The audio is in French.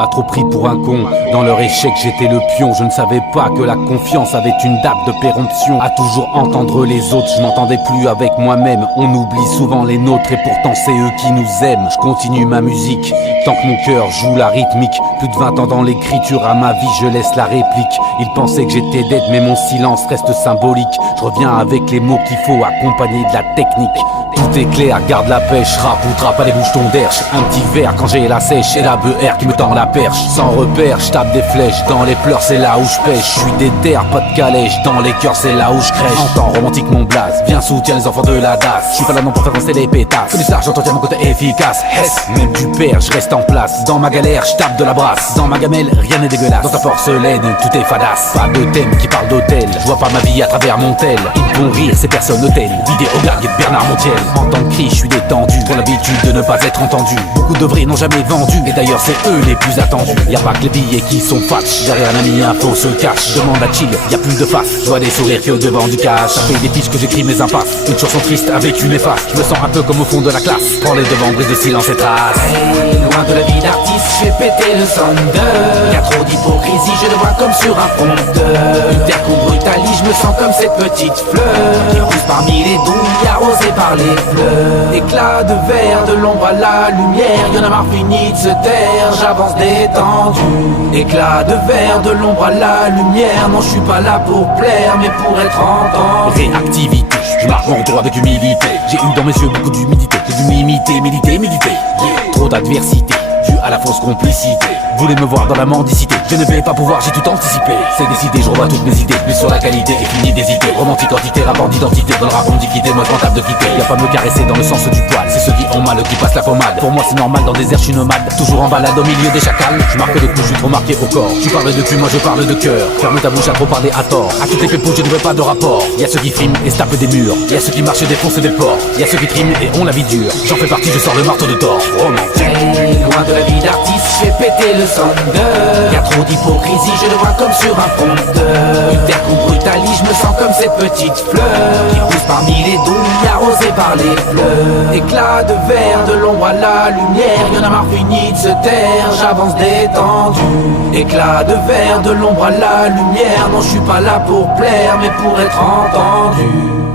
m'a trop pris pour un con. Dans leur échec j'étais le pion. Je ne savais pas que la confiance avait une date de péremption. À toujours entendre les autres, je m'entendais plus avec moi-même. On oublie souvent les nôtres et pourtant c'est eux qui nous aiment. Je continue ma musique, tant que mon cœur joue la rythmique. Plus de 20 ans dans l'écriture, à ma vie je laisse la réplique. Ils pensaient que j'étais dead mais mon silence reste symbolique. Je reviens avec les mots qu'il faut accompagner de la technique. Tout est clair, garde la pêche, rap ou trap, allez bouge ton derche. Un petit verre quand j'ai la sèche et la BR qui me tend la perche. Sans repère, je tape des flèches, dans les pleurs c'est là où je pêche. Je suis déter, pas de calèche, dans les cœurs c'est là où je crèche. En temps romantique mon blaze, viens soutiens les enfants de la DAS. Je suis pas là non pour faire danser les pétasses, que du star j'entends mon côté efficace. Hess, même du père, je reste en place. Dans ma galère, je tape de la brasse. Dans ma gamelle, rien n'est dégueulasse. Dans ta porcelaine, tout est fadasse. Pas de thème qui parle d'hôtel, je vois pas ma vie à travers mon tel. Ils vont rire, ces personnes hôtel. Vidéogargue et Bernard Montiel. En tant que cri, je suis détendu, pour l'habitude de ne pas être entendu. Beaucoup d'ouvriers n'ont jamais vendu, et d'ailleurs c'est eux les plus attendus. Y'a pas que les billets qui sont fatch, derrière un ami un faux se cache. Demande à Chill, y'a plus de face, je vois des sourires que devant du cash. Ça fait des piches que j'écris mes impasses, une chanson triste avec une efface. Je me sens un peu comme au fond de la classe, prends les devants, brise de silence et trace. Hey, loin de la vie d'artiste, je fais péter le thunder. Y'a trop d'hypocrisie, je le vois comme sur un prompteur. Une terre qu'on brutalise, je me sens comme cette petite fleur qui pousse parmi les douilles, arrosée par les fleurs. Éclat de verre, de l'ombre à la lumière, y'en a marre fini de se taire, j'avance détendu. Éclat de verre, de l'ombre à la lumière, non je suis pas là pour plaire mais pour être entendu. Réactivité, je marche mon tour avec humilité. J'ai eu dans mes yeux beaucoup d'humidité, j'ai dû m'imiter, méditer, méditer. Trop d'adversité, dû à la fausse complicité. Voulez me voir dans la mendicité, je ne vais pas pouvoir, j'ai tout anticipé. C'est décidé, je revois toutes mes idées, plus sur la qualité et fini d'hésiter. Romantique entité, rapport d'identité, dans le rap on me dit quitter, moi je m'en tape de quitter. Y'a pas me caresser dans le sens du poil, c'est ceux qui ont mal qui passent la pommade. Pour moi c'est normal, dans le désert je suis nomade, toujours en balade au milieu des chacals. Je marque le coup, je suis trop marqué au corps. Tu parles de cul, moi je parle de cœur. Ferme ta bouche à trop parler à tort. À toutes les pépouches je ne veux pas de rapport. Y'a ceux qui friment et se tapent des murs, y'a ceux qui marchent et défoncent des portes. Y'a ceux qui triment et ont la vie dure, j'en fais partie, je sors le marteau de Thor. Hey, loin de la vie d'artiste, je fais péter le thunder. Y'a trop d'hypocrisie, je le vois comme sur un prompteur. Une terre qu'on brutalise, je me sens comme cette petite fleur qui pousse parmi les douilles, arrosée par les fleurs. Éclat de verre, de l'ombre à la lumière, y'en a marre fini de se taire, j'avance détendu. Éclat de verre, de l'ombre à la lumière, non je suis pas là pour plaire mais pour être entendu.